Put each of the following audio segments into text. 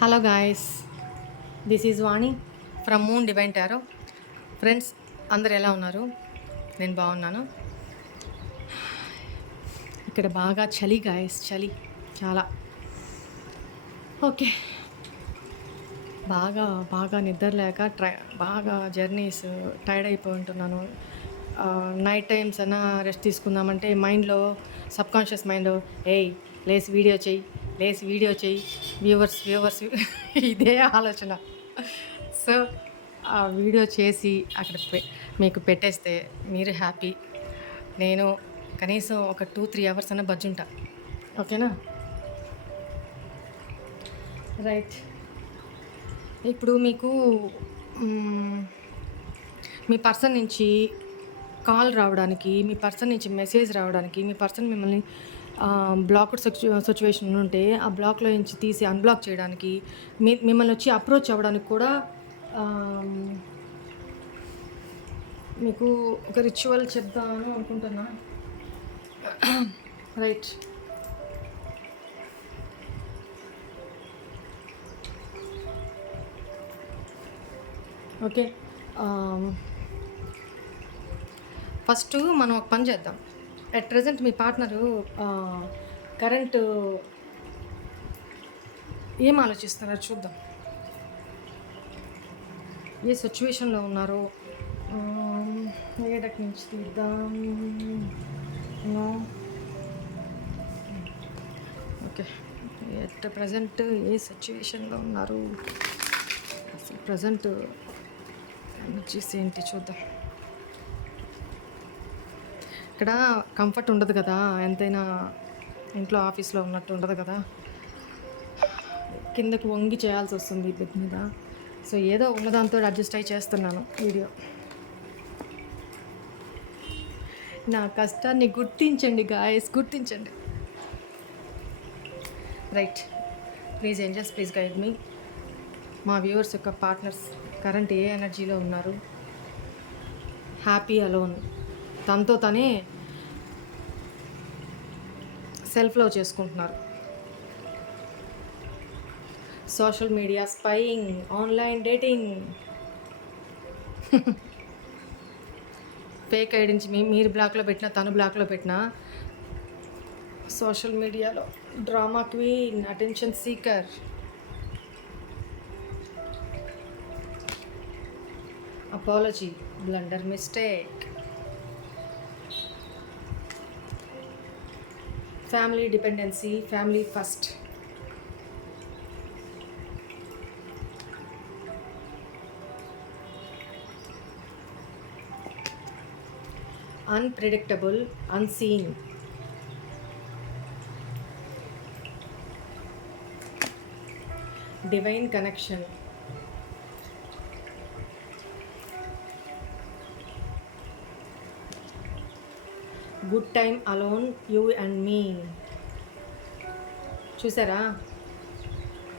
Hello guys, this is Vani from moon divine tarot. Friends, అందరు ఎలా ఉన్నారు? నేను బాగున్నాను. ఇక్కడ బాగా చలి గాయస్, చలి చాలా. ఓకే, బాగా బాగా నిద్ర లేక బాగా జర్నీస్ టైర్డ్ అయిపోయి ఉంటున్నాను. నైట్ టైమ్స్ అయినా రెస్ట్ తీసుకుందామంటే మైండ్లో, సబ్కాన్షియస్ మైండ్, ఏయ్ లేసి వీడియో చెయ్యి, లేసి వీడియో చెయ్యి, వ్యూవర్స్ ఇదే ఆలోచన. సో ఆ వీడియో చేసి అక్కడ మీకు పెట్టేస్తే మీరు హ్యాపీ, నేను కనీసం ఒక 2-3 అవర్స్ అన్న బజ్జుంటా. ఓకేనా? రైట్. ఇప్పుడు మీకు మీ పర్సన్ నుంచి కాల్ రావడానికి, మీ పర్సన్ నుంచి మెసేజ్ రావడానికి, మీ పర్సన్ మిమ్మల్ని బ్లాక్డ్ సిచ్యువేషన్ ఉంటే ఆ బ్లాక్లో నుంచి తీసి అన్బ్లాక్ చేయడానికి, మిమ్మల్ని వచ్చి అప్రోచ్ అవ్వడానికి కూడా మీకు ఒక రిచువల్ చెప్దామని అనుకుంటున్నా. రైట్. ఓకే, ఫస్ట్ మనం ఒక పని చేద్దాం. At present me partner current ఏం ఆలోచిస్తున్నారో చూద్దాం. ఏ సిచ్యువేషన్లో ఉన్నారో ఏడకి నుంచి తీద్దాం. ఓకే, ఎట్ ప్రజెంట్ ఏ సిచ్యువేషన్లో ఉన్నారు, అసలు ప్రజెంట్ ఎనర్జీస్ ఏంటి చూద్దాం. ఇక్కడ కంఫర్ట్ ఉండదు కదా, ఎంతైనా ఇంట్లో ఆఫీస్లో ఉన్నట్టు ఉండదు కదా, కిందకి వంగి చేయాల్సి వస్తుంది బెడ్ మీద. సో ఏదో ఉన్నదాంతో అడ్జస్ట్ అయ్యి చేస్తున్నాను వీడియో. నా కష్టాన్ని గుర్తించండి గాయస్, గుర్తించండి. Right. Please angels, please guide me. మా వ్యూవర్స్ యొక్క పార్ట్నర్స్ కరెంట్ ఏ ఎనర్జీలో ఉన్నారు? హ్యాపీ అలోన్, తనతో తనే సెల్ఫ్ లవ్ చేసుకుంటున్నారు. Social media spying, online dating, fake ID నుంచి మీరు బ్లాక్లో పెట్టినా, తను బ్లాక్లో పెట్టినా, సోషల్ మీడియాలో drama queen, attention seeker, apology, blunder, mistake, family dependency, family first, unpredictable, unseen, divine connection, good time alone, you and me. చూసారా,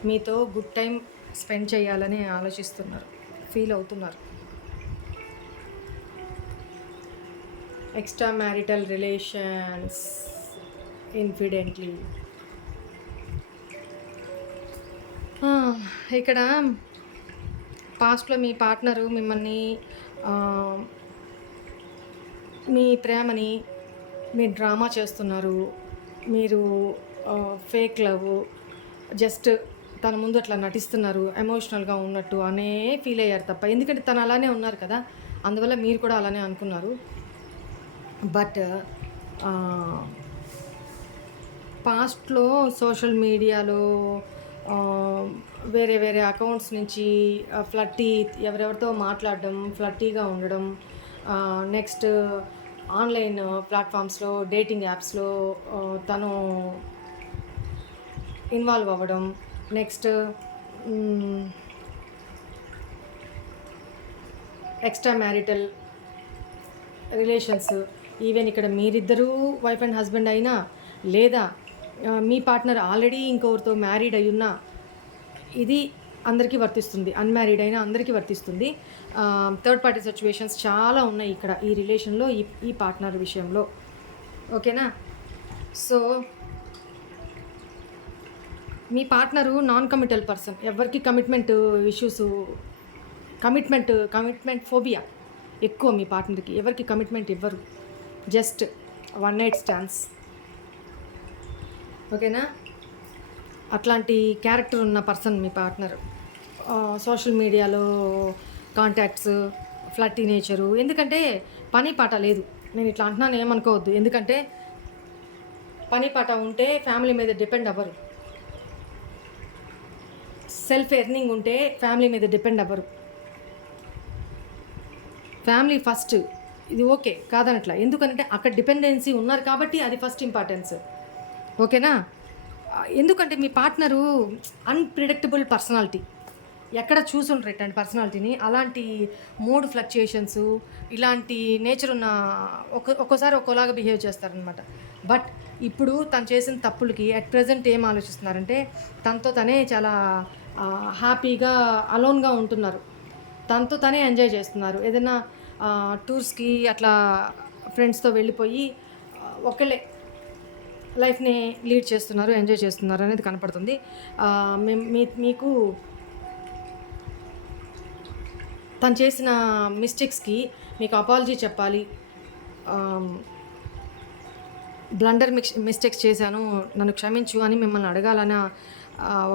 మీతో గుడ్ టైం స్పెండ్ చేయాలని ఆలోచిస్తున్నారు, ఫీల్ అవుతున్నారు. Extra marital relations, infidelity. ఇక్కడ పాస్ట్లో మీ పార్ట్నరు మిమ్మల్ని, మీ ప్రేమని మీరు డ్రామా చేస్తున్నారు, మీరు ఫేక్ లవ్, జస్ట్ తన ముందు అట్లా నటిస్తున్నారు, ఎమోషనల్గా ఉన్నట్టు అనే ఫీల్ అయ్యారు తప్ప, ఎందుకంటే తను అలానే ఉన్నారు కదా, అందువల్ల మీరు కూడా అలానే అనుకున్నారు. బట్ పాస్ట్లో సోషల్ మీడియాలో వేరే వేరే అకౌంట్స్ నుంచి ఫ్లట్టీ, ఎవరెవరితో మాట్లాడడం, ఫ్లట్టీగా ఉండడం, నెక్స్ట్ ఆన్లైన్ ప్లాట్ఫామ్స్లో, డేటింగ్ యాప్స్లో తను ఇన్వాల్వ్ అవ్వడం, next extra marital relations. Even ఇక్కడ మీరిద్దరూ వైఫ్ అండ్ హస్బెండ్ అయినా, లేదా మీ పార్ట్నర్ ఆల్రెడీ ఇంకొకరితో మ్యారీడ్ అయ్యున్నా, ఇది అందరికీ వర్తిస్తుంది. అన్మ్యారీడ్ అయినా అందరికీ వర్తిస్తుంది. థర్డ్ పార్టీ సిచ్యువేషన్స్ చాలా ఉన్నాయి ఇక్కడ ఈ రిలేషన్లో, ఈ పార్ట్నర్ విషయంలో. ఓకేనా? సో మీ పార్ట్నరు నాన్ కమిటల్ పర్సన్, ఎవరికి కమిట్మెంట్ ఇష్యూస్, కమిట్మెంట్ ఫోబియా ఎక్కువ మీ పార్ట్నర్కి. ఎవరికి కమిట్మెంట్ ఇవ్వరు, జస్ట్ వన్ నైట్ స్టాండ్స్. ఓకేనా? అట్లాంటి క్యారెక్టర్ ఉన్న పర్సన్ మీ పార్ట్నర్. సోషల్ మీడియాలో కాంటాక్ట్స్, ఫ్లర్టీ నేచరు. ఎందుకంటే పని పాట లేదు. నేను ఇట్లా అంటున్నాను ఏమనుకోవద్దు. ఎందుకంటే పని పాట ఉంటే ఫ్యామిలీ మీద డిపెండ్ అవ్వరు. సెల్ఫ్ ఎర్నింగ్ ఉంటే ఫ్యామిలీ మీద డిపెండ్ అవ్వరు. ఫ్యామిలీ ఫస్ట్, ఇది ఓకే కాదనట్లా. ఎందుకంటే అక్కడ డిపెండెన్సీ ఉన్నారు కాబట్టి అది ఫస్ట్ ఇంపార్టెన్స్. ఓకేనా? ఎందుకంటే మీ పార్ట్నరు అన్ప్రిడిక్టబుల్ పర్సనాలిటీ. ఎక్కడ చూసుండ్రు ఇట్లాంటి పర్సనాలిటీని. అలాంటి మూడ్ ఫ్లక్చుయేషన్స్, ఇలాంటి నేచర్ ఉన్న ఒక్కోసారి ఒక్కోలాగా బిహేవ్ చేస్తారనమాట. బట్ ఇప్పుడు తను చేసిన తప్పులకి అట్ ప్రజెంట్ ఏం ఆలోచిస్తున్నారంటే తనతో తనే చాలా హ్యాపీగా అలోన్గా ఉంటున్నారు. తనతో తనే ఎంజాయ్ చేస్తున్నారు. ఏదైనా టూర్స్కి అట్లా ఫ్రెండ్స్తో వెళ్ళిపోయి ఒకళ్ళే లైఫ్ని లీడ్ చేస్తున్నారు, ఎంజాయ్ చేస్తున్నారు అనేది కనపడుతుంది. మీకు తను చేసిన మిస్టేక్స్కి మీకు అపాలజీ చెప్పాలి. బ్లండర్ మిస్టేక్స్ చేశాను, నన్ను క్షమించు అని మిమ్మల్ని అడగాలన్న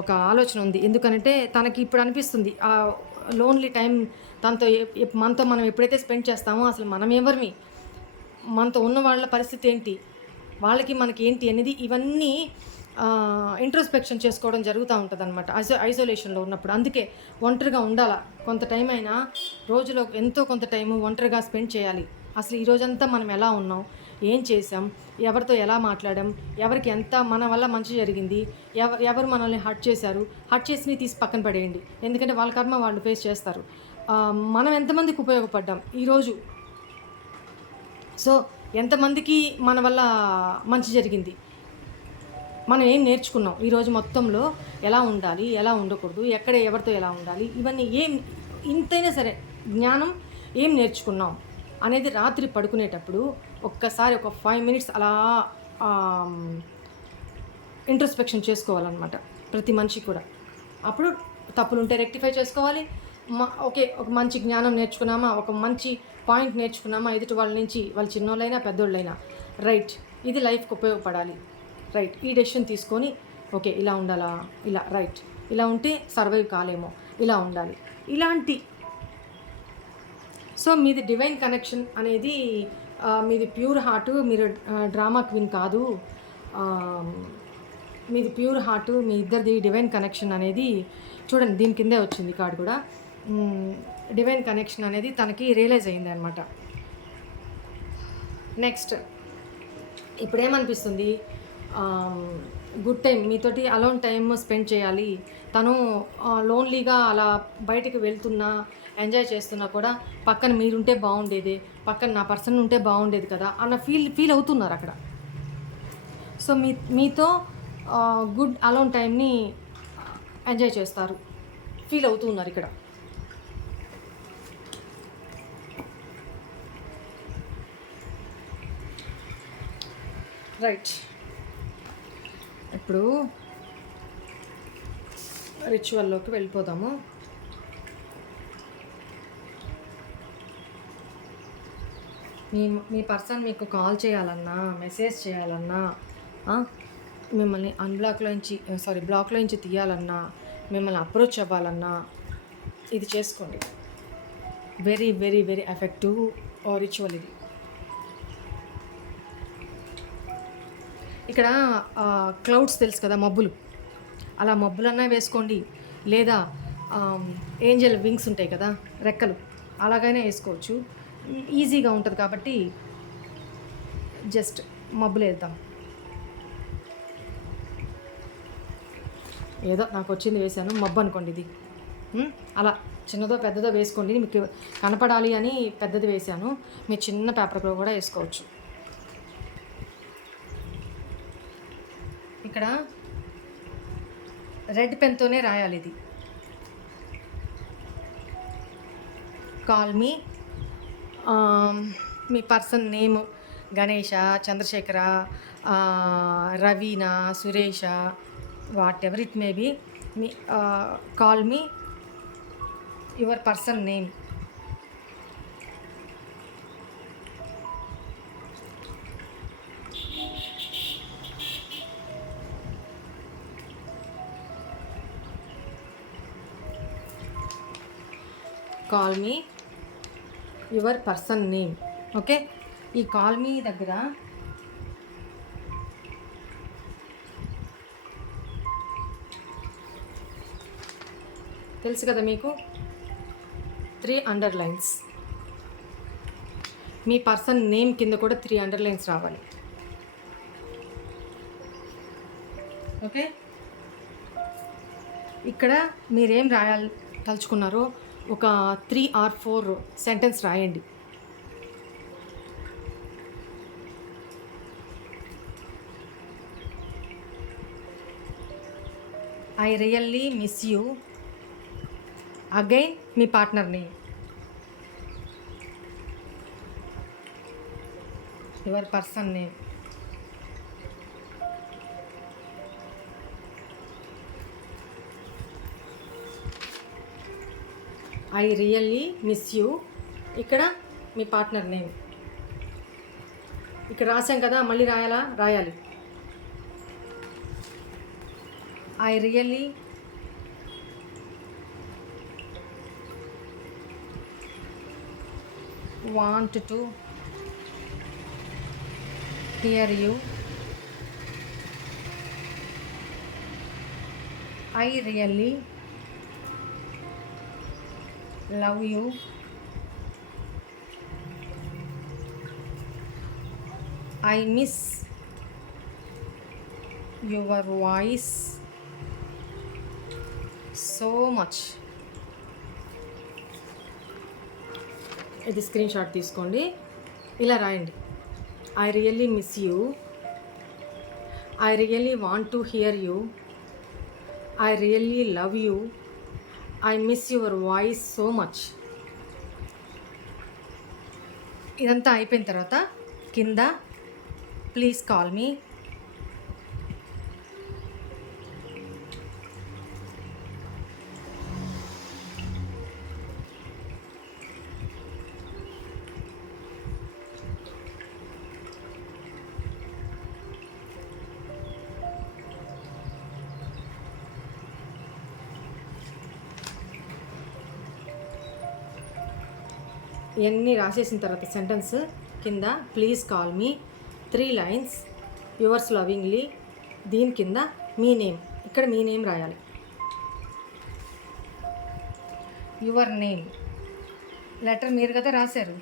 ఒక ఆలోచన ఉంది. ఎందుకంటే తనకి ఇప్పుడు అనిపిస్తుంది ఆ లోన్లీ టైం మనతో మనం ఎప్పుడైతే స్పెండ్ చేస్తామో అసలు మనం ఎవరిమి, మనతో ఉన్న వాళ్ళ పరిస్థితి ఏంటి, వాళ్ళకి మనకి ఏంటి అనేది ఇవన్నీ ఇంట్రోస్పెక్షన్ చేసుకోవడం జరుగుతూ ఉంటుంది అనమాట ఐసోలేషన్లో ఉన్నప్పుడు. అందుకే ఒంటరిగా ఉండాలా. కొంత టైం అయినా రోజులో ఎంతో కొంత టైము ఒంటరిగా స్పెండ్ చేయాలి. అసలు ఈ రోజంతా మనం ఎలా ఉన్నాం, ఏం చేసాం, ఎవరితో ఎలా మాట్లాడాం, ఎవరికి ఎంత మన వల్ల మంచి జరిగింది, ఎవరు మనల్ని హర్ట్ చేశారు, హర్ట్ చేసి తీసి పక్కన పడేయండి. ఎందుకంటే వాళ్ళ కర్మ వాళ్ళు ఫేస్ చేస్తారు. మనం ఎంతమందికి ఉపయోగపడ్డాం ఈరోజు, సో ఎంతమందికి మన వల్ల మంచి జరిగింది, మనం ఏం నేర్చుకున్నాం ఈరోజు మొత్తంలో, ఎలా ఉండాలి, ఎలా ఉండకూడదు, ఎక్కడ ఎవరితో ఎలా ఉండాలి, ఇవన్నీ ఇంతైనా సరే జ్ఞానం ఏం నేర్చుకున్నాం అనేది రాత్రి పడుకునేటప్పుడు ఒక్కసారి ఒక 5 minutes అలా ఇంట్రోస్పెక్షన్ చేసుకోవాలన్నమాట ప్రతి మనిషి కూడా. అప్పుడు తప్పులుంటే రెక్టిఫై చేసుకోవాలి. ఓకే, ఒక మంచి జ్ఞానం నేర్చుకున్నామా, ఒక మంచి పాయింట్ నేర్చుకున్నామా ఎదుటి వాళ్ళ నుంచి, వాళ్ళు చిన్నోళ్ళైనా పెద్దోళ్ళైనా, రైట్ ఇది లైఫ్కి ఉపయోగపడాలి, రైట్ ఈ డెసిషన్ తీసుకొని ఓకే ఇలా ఉండాలా, ఇలా రైట్ ఇలా ఉంటే సర్వైవ్ కాలేమో, ఇలా ఉండాలి, ఇలాంటి. సో మీది డివైన్ కనెక్షన్ అనేది, మీది ప్యూర్ హార్ట్, మీరు డ్రామా క్వీన్ కాదు, మీది ప్యూర్ హార్ట్, మీ ఇద్దరిది డివైన్ కనెక్షన్ అనేది. చూడండి దీని కిందే వచ్చింది కార్డు కూడా. డివైన్ కనెక్షన్ అనేది తనకి రియలైజ్ అయింది అనమాట. నెక్స్ట్ ఇప్పుడు ఏమనిపిస్తుంది, గుడ్ టైం మీతోటి అలోన్ టైం స్పెండ్ చేయాలి. తను లోన్లీగా అలా బయటికి వెళ్తున్నా, ఎంజాయ్ చేస్తున్నా కూడా పక్కన మీరుంటే బాగుండేది, పక్కన నా పర్సన్ ఉంటే బాగుండేది కదా అన్న ఫీల్ అవుతున్నారు అక్కడ. సో మీతో గుడ్ అలోన్ టైంని ఎంజాయ్ చేస్తారు, ఫీల్ అవుతున్నారు ఇక్కడ. రైట్, ఇప్పుడు రిచువల్లోకి వెళ్ళిపోదాము. మీ పర్సన్ మీకు కాల్ చేయాలన్నా, మెసేజ్ చేయాలన్నా, మిమ్మల్ని బ్లాక్లో నుంచి తీయాలన్నా, మిమ్మల్ని అప్రోచ్ అవ్వాలన్నా ఇది చేసుకోండి. Very very very effective ritual ఇది. ఇక్కడ క్లౌడ్స్ తెలుసు కదా, మబ్బులు, అలా మబ్బులన్నా వేసుకోండి, లేదా ఏంజల్ వింగ్స్ ఉంటాయి కదా, రెక్కలు, అలాగైనా వేసుకోవచ్చు. ఈజీగా ఉంటుంది కాబట్టి జస్ట్ మబ్బులు వేద్దాం. ఏదో నాకు వచ్చింది వేసాను, మబ్బు అనుకోండి ఇది. అలా చిన్నదో పెద్దదో వేసుకోండి, మీకు కనపడాలి అని పెద్దది వేసాను, మీరు చిన్న పేపర్లో కూడా వేసుకోవచ్చు. ఇక్కడ రెడ్ పెన్తోనే రాయాలి ఇది. కాల్ మీ, మీ person name Ganesha, Chandrashekhara, Raveena, Suresha, whatever it may be, మీ call me your person name. Call me your person name. Okay, ఈ కాల్ మీ దగ్గర తెలుసు కదా మీకు 3 అండర్లైన్స్. మీ పర్సన్ నేమ్ కింద కూడా 3 అండర్లైన్స్ రావాలి. ఓకే, ఇక్కడ మీరేం రాయాలి తలుచుకున్నారో ఒక 3 or 4 సెంటెన్స్ రాయండి. I really miss you. Again me partner name, your person name. I really miss you, ఇక్కడ మీ పార్ట్నర్ నేమ్. ఇక్కడ రాసాం కదా, మళ్ళీ రాయాలి. I really want to hear you. I really love you. I miss your voice so much. ఇది screen shot తీసుకోండి, ఇలా రాయండి. I really miss you. I really want to hear you. I really love you. I miss your voice so much. ఇదంతా అయిపోయిన తర్వాత కింద please call me, ఇవన్నీ రాసేసిన తర్వాత సెంటెన్స్ కింద please call me 3 lines, yours lovingly. దీని కింద మీ నేమ్, ఇక్కడ మీ నేమ్ రాయాలి. యువర్ నేమ్, లెటర్ మీరు కదా రాశారు.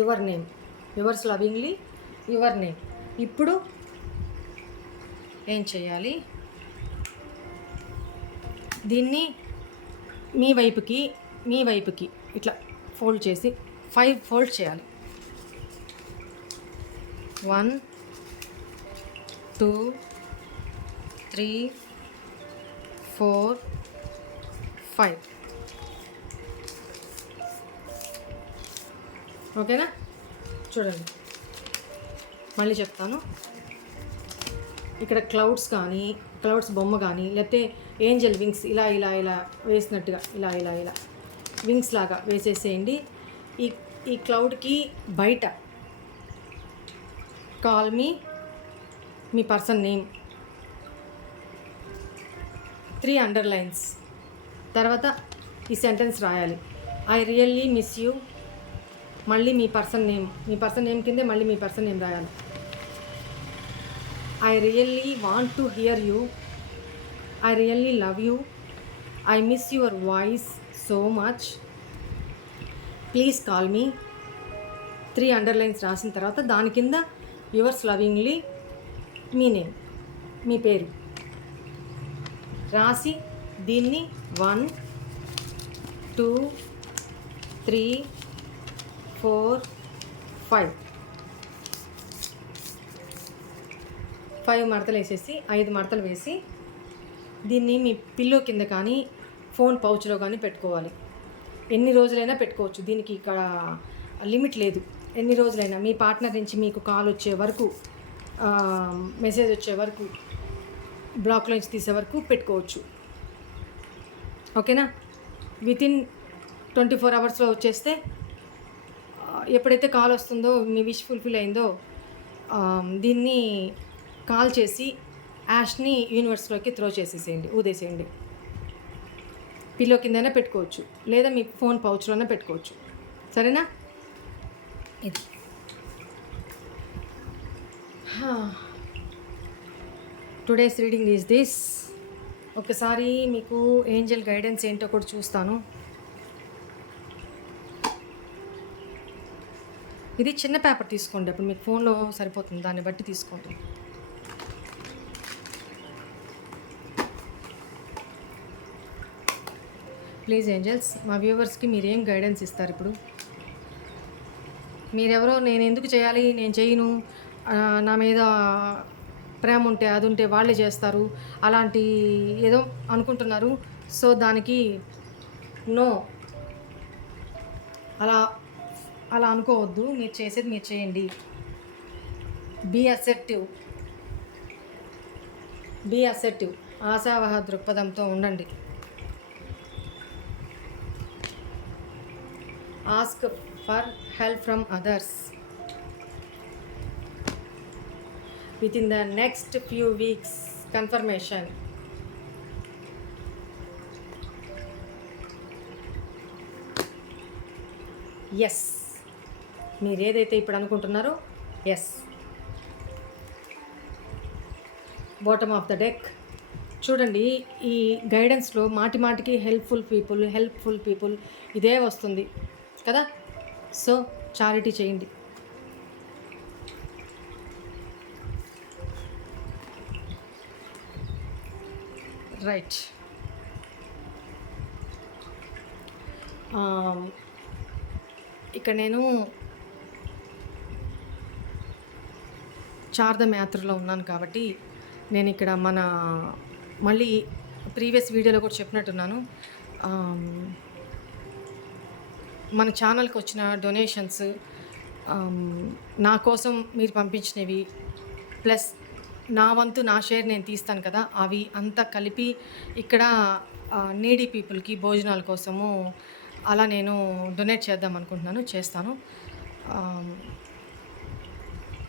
Your name, yours lovingly, your name. ఇప్పుడు ఏం చేయాలి, దీన్ని మీ వైపుకి ఇట్లా ఫోల్డ్ చేసి 5 ఫోల్డ్ చేయాలి. 1 2 3 4 5. ఓకేనా? చూడండి, మళ్ళీ చెప్తాను. ఇక్కడ క్లౌడ్స్ బొమ్మ కానీ, లేకపోతే ఏంజల్ వింగ్స్ ఇలా వేసినట్టుగా ఇలా వింగ్స్ లాగా వేసేసేయండి. ఈ క్లౌడ్కి బయట call me person name, 3 underlines, తర్వాత ఈ సెంటెన్స్ రాయాలి. ఐ రియల్లీ మిస్ యూ, మళ్ళీ మీ పర్సన్ నేమ్ కిందే మళ్ళీ మీ పర్సన్ నేమ్ రాయాలి. I really want to hear you. I really love you. I miss your voice so much. Please call me. 3 underlines రాసిన తర్వాత దాని కింద యువర్స్ లవింగ్లీ, మీ name, మీ పేరు రాసి దీన్ని 1 2 3 4 5 మడతలు వేసేసి 5 మడతలు వేసి దీన్ని మీ పిల్లో కింద కానీ ఫోన్ పౌచ్లో కానీ పెట్టుకోవాలి. ఎన్ని రోజులైనా పెట్టుకోవచ్చు, దీనికి ఇక్కడ లిమిట్ లేదు. ఎన్ని రోజులైనా మీ పార్ట్నర్ నుంచి మీకు కాల్ వచ్చే వరకు, మెసేజ్ వచ్చే వరకు, బ్లాక్లో నుంచి తీసే వరకు పెట్టుకోవచ్చు. ఓకేనా? వితిన్ 24 అవర్స్లో వచ్చేస్తే ఎప్పుడైతే కాల్ వస్తుందో మీ విష్ ఫుల్ఫిల్ అయిందో దీన్ని కాల్ చేసి యాష్ని యూనివర్స్లోకి త్రో చేసేసేయండి, ఊదేసేయండి. పిల్లో కిందైనా పెట్టుకోవచ్చు, లేదా మీ ఫోన్ పౌచ్లోనే పెట్టుకోవచ్చు. సరేనా? ఇది టుడేస్ రీడింగ్ ఈజ్ దిస్. ఒకసారి మీకు ఏంజల్ గైడెన్స్ ఏంటో కూడా చూస్తాను. ఇది చిన్న పేపర్ తీసుకోండి, అప్పుడు మీకు ఫోన్లో సరిపోతుంది, దాన్ని బట్టి తీసుకోండి. ప్లీజ్ ఏంజల్స్, మా వ్యూవర్స్కి మీరేం గైడెన్స్ ఇస్తారు ఇప్పుడు? మీరెవరో నేను ఎందుకు చేయాలి, నేను చేయను, నా మీద ప్రేమ ఉంటే అది ఉంటే వాళ్ళే చేస్తారు, అలాంటి ఏదో అనుకుంటున్నారు. సో దానికి నో, అలా అనుకోవద్దు. మీరు చేసేది మీరు చేయండి. బీ అసెప్టివ్, ఆశావహ దృక్పథంతో ఉండండి. Ask for help from others. within the next few weeks confirmation. Yes, మీరు ఏదైతే ఇప్పుడు అనుకుంటున్నారో yes. Bottom of the deck చూడండి. ఈ గైడెన్స్లో మాటి మాటికి హెల్ప్ఫుల్ పీపుల్ ఇదే వస్తుంది కదా. సో చారిటీ చేయండి. రైట్. ఇక్కడ నేను చార్ధమ్ యాత్రలో ఉన్నాను కాబట్టి నేను ఇక్కడ మళ్ళీ ప్రీవియస్ వీడియోలో కూడా చెప్పినట్టున్నాను, మన ఛానల్కి వచ్చిన డొనేషన్స్, నా కోసం మీరు పంపించినవి, ప్లస్ నా వంతు నా షేర్ నేను తీస్తాను కదా, అవి అంతా కలిపి ఇక్కడ నీడీ పీపుల్కి భోజనాల కోసము అలా నేను డొనేట్ చేద్దాం అనుకుంటున్నాను, చేస్తాను.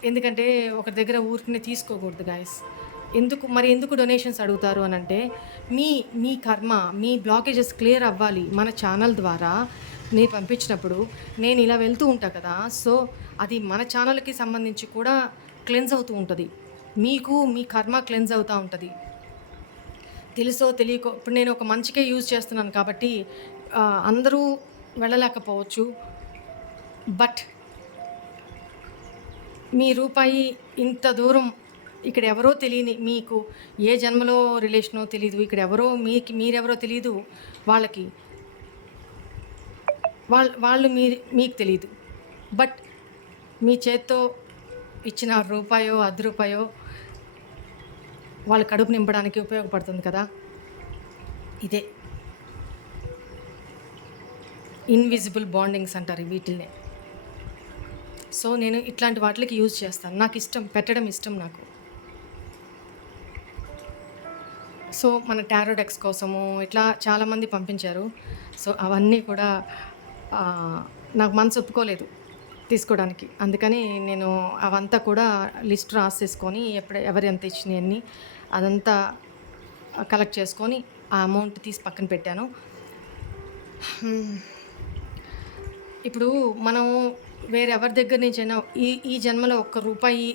ఎందుకంటే ఒకరి దగ్గర ఊరికనే తీసుకోకూడదు గాయస్. ఎందుకు డొనేషన్స్ అడుగుతారు అని అంటే, మీ కర్మ, మీ బ్లాకేజెస్ క్లియర్ అవ్వాలి. మన ఛానల్ ద్వారా నేను పంపించినప్పుడు నేను ఇలా వెళ్తూ ఉంటాను కదా, సో అది మన ఛానల్కి సంబంధించి కూడా క్లెన్స్ అవుతూ ఉంటుంది. మీకు మీ కర్మ క్లెన్స్ అవుతూ ఉంటుంది. తెలుసో తెలియకో, ఇప్పుడు నేను ఒక మంచికే యూజ్ చేస్తున్నాను కాబట్టి అందరూ వెళ్ళలేకపోవచ్చు. బట్ మీ రూపాయి ఇంత దూరం ఇక్కడ ఎవరో తెలియని, మీకు ఏ జన్మలో రిలేషనో తెలియదు, ఇక్కడ ఎవరో మీరెవరో తెలియదు, వాళ్ళు మీకు తెలియదు. బట్ మీ చేత్తో ఇచ్చిన రూపాయో 10 రూపాయో వాళ్ళ కడుపు నింపడానికి ఉపయోగపడుతుంది కదా. ఇదే ఇన్విజిబుల్ బాండింగ్స్ అంటారు వీటిల్నే. సో నేను ఇట్లాంటి వాటికి యూజ్ చేస్తాను, నాకు ఇష్టం, పెట్టడం ఇష్టం నాకు. సో మన టారో డెక్స్ కోసము ఇట్లా చాలామంది పంపించారు. సో అవన్నీ కూడా నాకు మనసు ఒప్పుకోలేదు తీసుకోవడానికి, అందుకని నేను అవంతా కూడా లిస్ట్ రాసేసుకొని ఎవరు ఎంత ఇచ్చినాయన్నీ అదంతా కలెక్ట్ చేసుకొని ఆ అమౌంట్ తీసి పక్కన పెట్టాను. ఇప్పుడు మనం వేరెవరి దగ్గర నుంచైనా ఈ జన్మలో 1 రూపాయి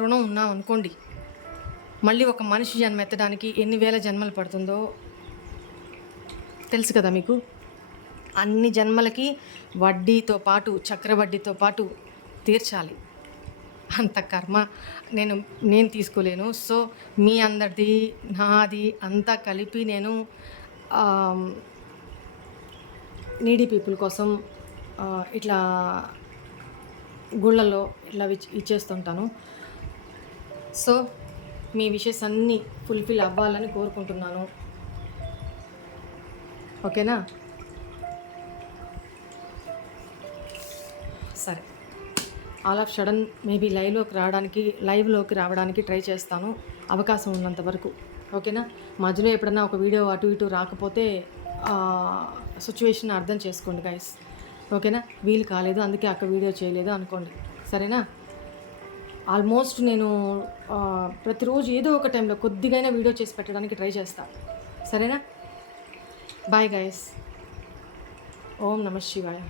రుణం ఉన్నాం అనుకోండి, మళ్ళీ ఒక మనిషి జన్మ ఎత్తడానికి ఎన్ని వేల జన్మలు పడుతుందో తెలుసు కదా మీకు. అన్ని జన్మలకి వడ్డీతో పాటు, చక్రవడ్డీతో పాటు తీర్చాలి. అంత కర్మ నేను తీసుకోలేను. సో మీ అందరిది, నాది అంతా కలిపి నేను నీడీ పీపుల్ కోసం ఇట్లా గుళ్ళల్లో ఇట్లా ఇచ్చేస్తుంటాను. సో మీ విషెస్ అన్నీ ఫుల్ఫిల్ అవ్వాలని కోరుకుంటున్నాను. ఓకేనా? సరే, ఆల్ ఆఫ్ సడన్ మేబీ లైవ్లోకి రావడానికి ట్రై చేస్తాను, అవకాశం ఉన్నంత వరకు. ఓకేనా? మధ్యలో ఎప్పుడన్నా ఒక వీడియో అటు ఇటు రాకపోతే సిచ్యువేషన్ అర్థం చేసుకోండి గైస్. ఓకేనా? వీలు కాలేదు, అందుకే అక్క వీడియో చేయలేదు అనుకోండి. సరేనా? ఆల్మోస్ట్ నేను ప్రతిరోజు ఏదో ఒక టైంలో కొద్దిగైనా వీడియో చేసి పెట్టడానికి ట్రై చేస్తాను. సరేనా? Bye guys. ఓం నమః శివాయ.